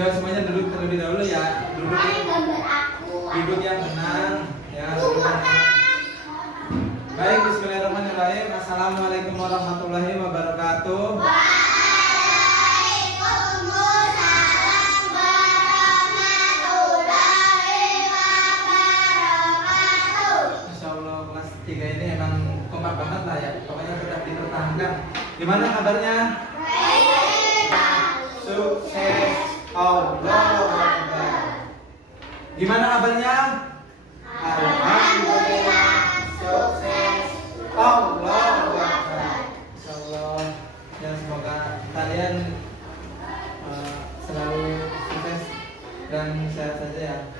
Ya semuanya duduk terlebih dahulu ya. Duduk yang tenang ya. Baik, bismillahirrahmanirrahim. Assalamualaikum warahmatullahi wabarakatuh. Ini emang kompak banget lah ya, pokoknya sudah dipertahankan. Gimana kabarnya? Sukses Allah. Gimana kabarnya? Alhamdulillah. Sukses Allah. Insyaallah ya, semoga kalian selalu sukses dan sehat saja ya.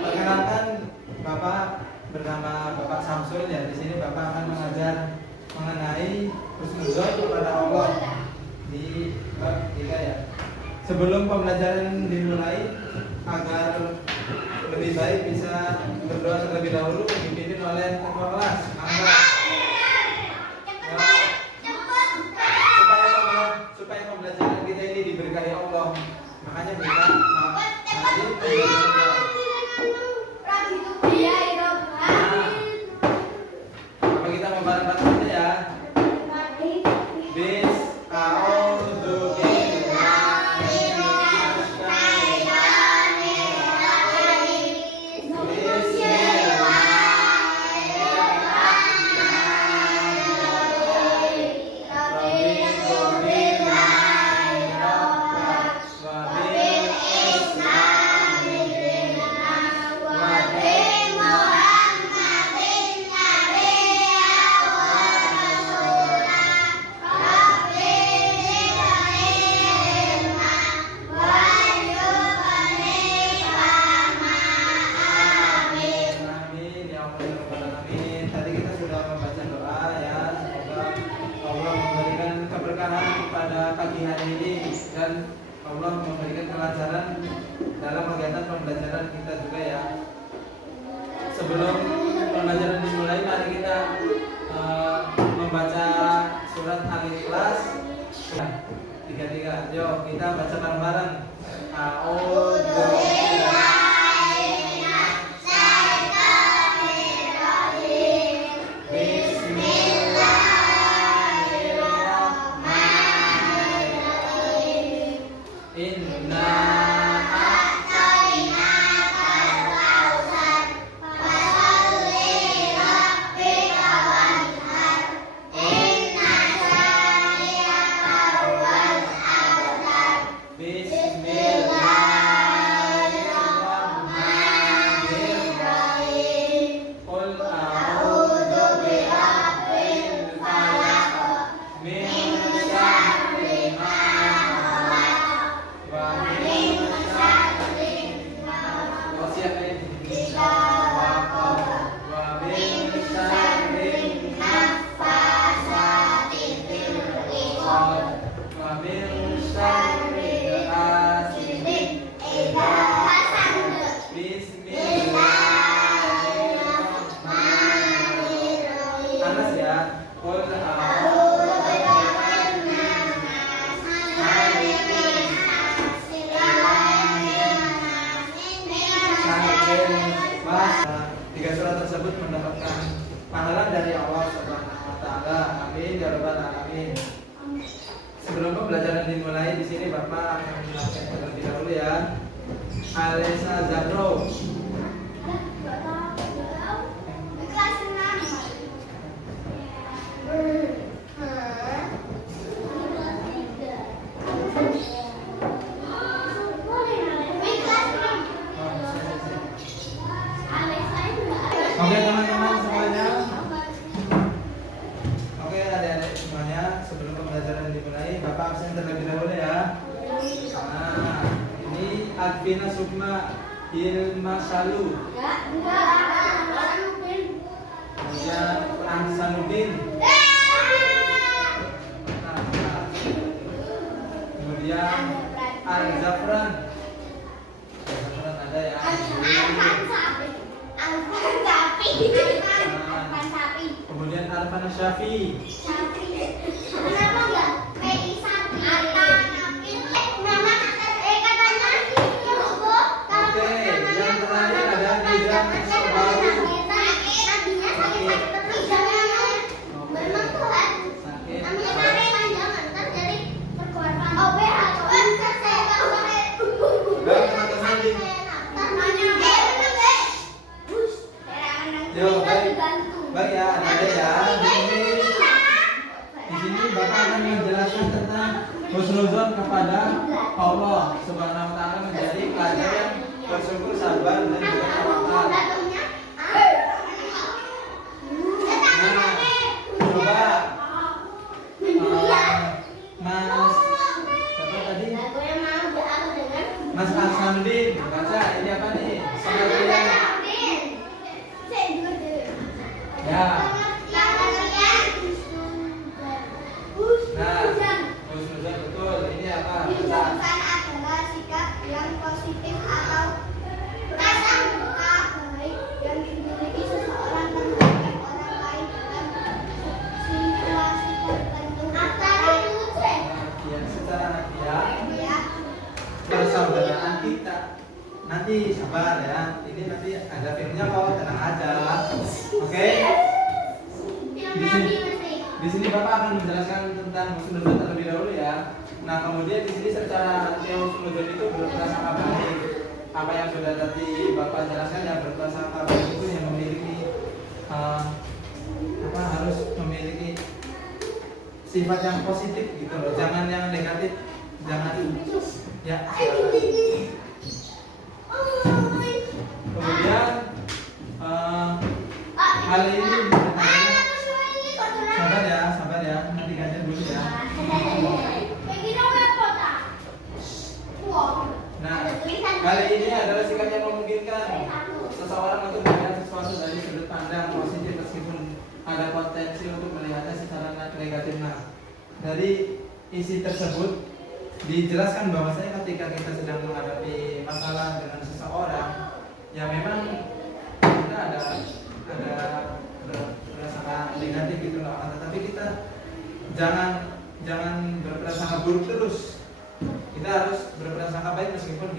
Perkenalkan, Bapak bernama Bapak Samsul ya. Di sini Bapak akan mengajar mengenai husnuzon kepada Allah di bab 3 ya. Sebelum pembelajaran dimulai, agar lebih baik bisa berdoa terlebih dahulu dipimpin oleh ketua kelas. Supaya pembelajaran kita ini diberkahi Allah. Makanya kita mari pembelajaran. Kita membareng saja ya. Sebelum pembelajaran dimulai, mari kita membaca surat Al-Ikhlas 3. Yuk kita baca bareng-bareng. Tiga surat tersebut mendapatkan pahala dari Allah Subhanahu wa taala. Amin ya rabbal alamin. Sebelum pembelajaran dimulai, di sini Bapak akan menjelaskan terlebih dahulu ya. Alisa Zadro. Oke teman-teman semuanya. Oke adik-adik semuanya, sebelum pembelajaran dimulai, Bapak absen terlebih dahulu ya. Nah, ini Advina Sukma Ilmasalu. Kemudian Ansanuddin. Kemudian Al-Zafran. Al-Zafran ada ya. Kemudian Arfana Syafi. Kenapa enggak? Sapi. menjelaskan tentang husnuzon kepada Allah Subhanahu wa taala menjadi pelajaran bersyukur, sabar dan juga tawakal. Nah, coba Mas siapa tadi? Mas Asnudin baca ini apa nih? Pengertian. Ya. Nah, husnuzon betul. Ini apa? Husnuzon adalah sikap yang positif atau prasangka baik yang dimiliki seseorang terhadap orang lain dalam situasi tertentu. Secara nafiah Ya. persaudaraan kita. Nanti sabar ya. Ini nanti ada filmnya kok, tenang aja. Oke? Di sini Bapak akan menjelaskan tentang husnuzon terlebih dahulu ya. Nah, kemudian di sini secara husnuzon itu berprasangka baik. Apa yang sudah tadi Bapak jelaskan ya, berprasangka baik itu yang memiliki harus memiliki sifat yang positif gitu loh. Jangan yang negatif. Jangan ya. Kemudian hal ini sabar ya, nanti ganti dulu ya. Nah, kali ini adalah sikap yang memungkinkan seseorang untuk melihat sesuatu dari sudut pandang positif meskipun ada potensi untuk melihatnya secara negatif. Nah, dari isi tersebut dijelaskan bahwasanya ketika kita sedang menghadapi masalah dengan seseorang, ya memang kita ada berprasangka negatif gitu loh, tetapi kita jangan berprasangka buruk terus. Kita harus berprasangka baik meskipun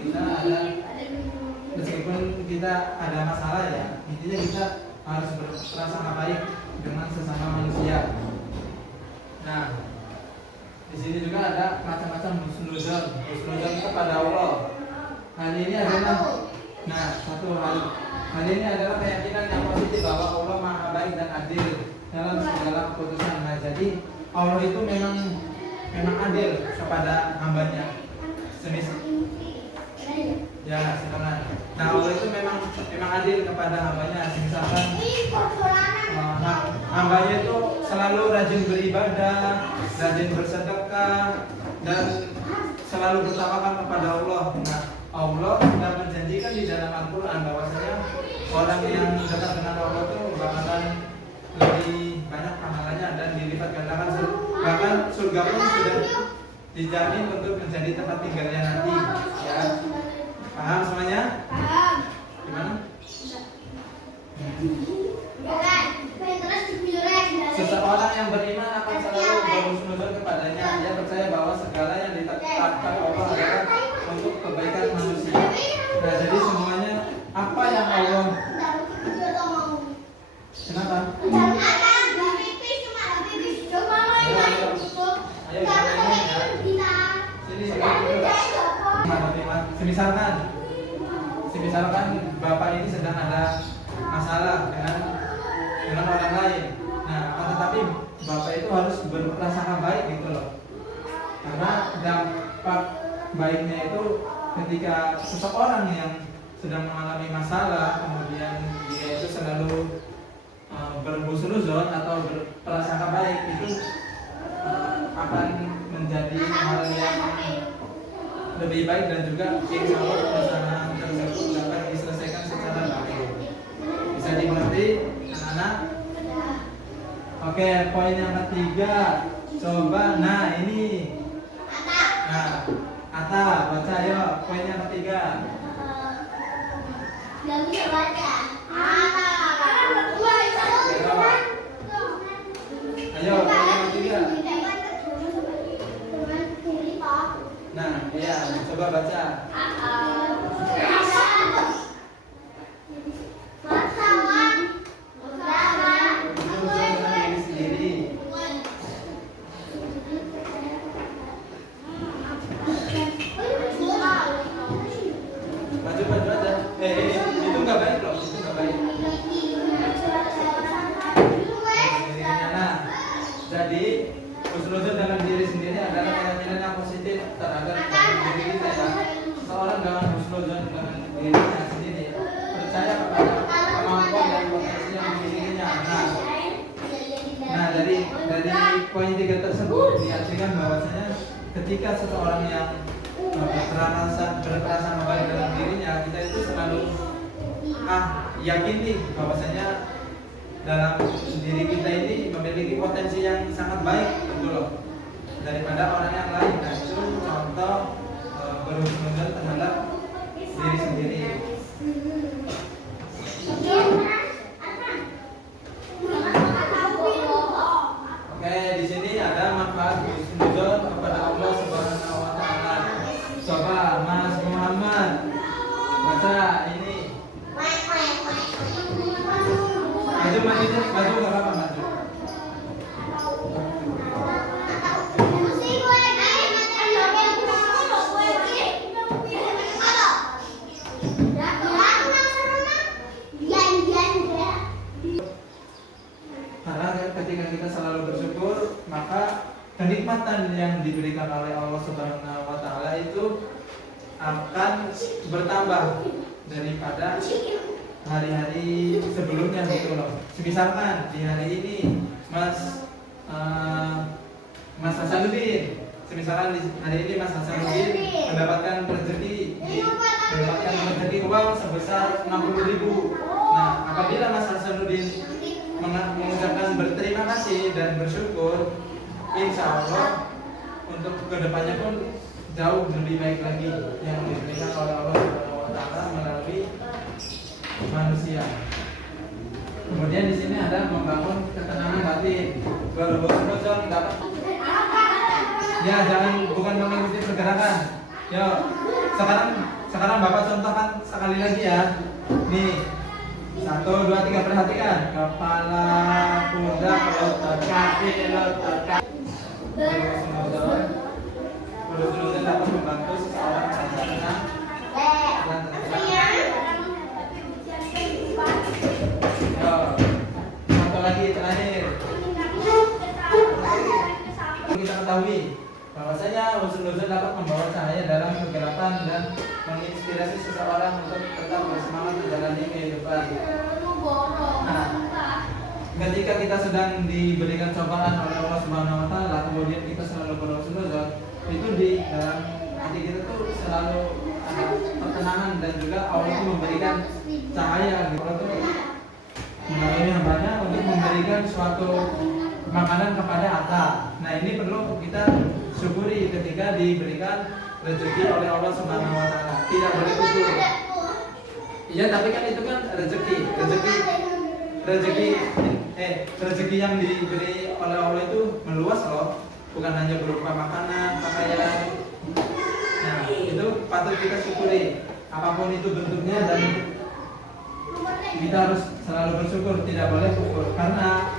kita ada masalah ya. Intinya kita harus berprasangka baik dengan sesama manusia. Nah, di sini juga ada macam-macam husnuzon kepada Allah. Hal ini adalah hal ini adalah keyakinan yang positif bahwa Allah Maha Baik dan adil dalam segala keputusan. Nah, jadi Allah itu memang adil kepada hambanya. Ya, silakan. Nah, Allah itu memang adil kepada hambanya. Misalkan hambanya itu selalu rajin beribadah, rajin bersedekah, dan selalu bertawakal kepada Allah. Nah, Allah sudah menjanjikan di dalam Al-Quran bahwasanya orang yang dekat dengan Allah itu bakalan lebih banyak amalannya dan dilipat gandakan, bahkan surga pun sudah dijamin untuk menjadi tempat tinggalnya nanti. Ya, paham semuanya? Paham. Gimana? Seseorang yang beriman akan selalu berhusnuzon kepadanya. Dia percaya bahwa segala yang ditetapkan Allah adalah untuk kebaikan manusia. Nah, jadi semuanya apa yang Allah kenapa? Misalkan bapak ini sedang ada masalah dengan orang lain. Nah, tetapi bapak itu harus berprasangka baik gitu loh. Karena dampak baiknya itu ketika seseorang yang sedang mengalami masalah, kemudian dia itu selalu berhusnuzon atau berprasangka baik, itu akan menjadi hal yang lebih baik dan juga insya Allah permasalahan tersebut dapat diselesaikan secara baik. Bisa dimengerti anak-anak? Oke, poin yang ketiga, coba, nah ini, nah, Ata, baca ayo, poin yang ketiga. Gak bisa baca. Ayo, poin yang ketiga. Nah, iya, coba baca. Baju aja. Itu nggak baik loh, itu nggak baik. Nah, jadi husnuzon dalam diri ketika seseorang yang berperasaan baik dalam dirinya, kita itu selalu yakin nih bahwasanya dalam diri kita ini memiliki potensi yang sangat baik gitu loh daripada orang yang lain. Nah itu contoh berhubungan terhadap diri sendiri. Oke, di sini ada manfaat husnuzon kepada Allah Subhanahu wa taala. Coba Mas Muhammad baca ini. Maju enggak apa-apa, maju. Karena ketika kita selalu bersyukur, maka kenikmatan yang diberikan oleh Allah Subhanahu wa taala itu akan bertambah daripada hari-hari sebelumnya gitu loh. Misalkan di hari ini Mas Hasanuddin, misalkan di hari ini Mas Hasanuddin mendapatkan rezeki uang sebesar 60.000. Nah, apabila Mas Hasanuddin mengucapkan berterima kasih dan bersyukur, insya Allah untuk kedepannya pun jauh lebih baik lagi yang diberikan oleh Allah Subhanahu wa taala melalui manusia. Kemudian di sini ada membangun ketenangan batin. Berhubung dapat. Ya, bukan mengikuti pergerakan. Yo, sekarang Bapak contohkan sekali lagi ya. Nih, 1, 2, 3 perhatikan. Kepala, pundak, lutut, kaki, lutut, kaki. Berhubung dapat membantu seseorang merasa tenang dan tenang. Satu lagi terakhir. Kita ketahui bahwasanya husnuzon dapat membawa cahaya dalam kegelapan dan menginspirasi seseorang untuk tetap bersemangat menjalani kehidupan. Nah, ketika kita sedang diberikan cobaan oleh Allah Subhanahu wa taala, kemudian kita selalu berhusnuzon, itu di dalam hati kita tuh selalu ada ketenangan dan juga Allah itu memberikan cahaya gitu. Allah tuh melalui hambanya untuk memberikan suatu makanan kepada Atta. Nah ini perlu kita syukuri ketika diberikan rezeki oleh Allah Subhanahu wa taala. Tidak boleh kufur. Iya, tapi kan itu kan rezeki yang diberi oleh Allah itu meluas loh, bukan hanya berupa makanan, pakaian. Nah itu patut kita syukuri apapun itu bentuknya, dan kita harus selalu bersyukur, tidak boleh kufur, karena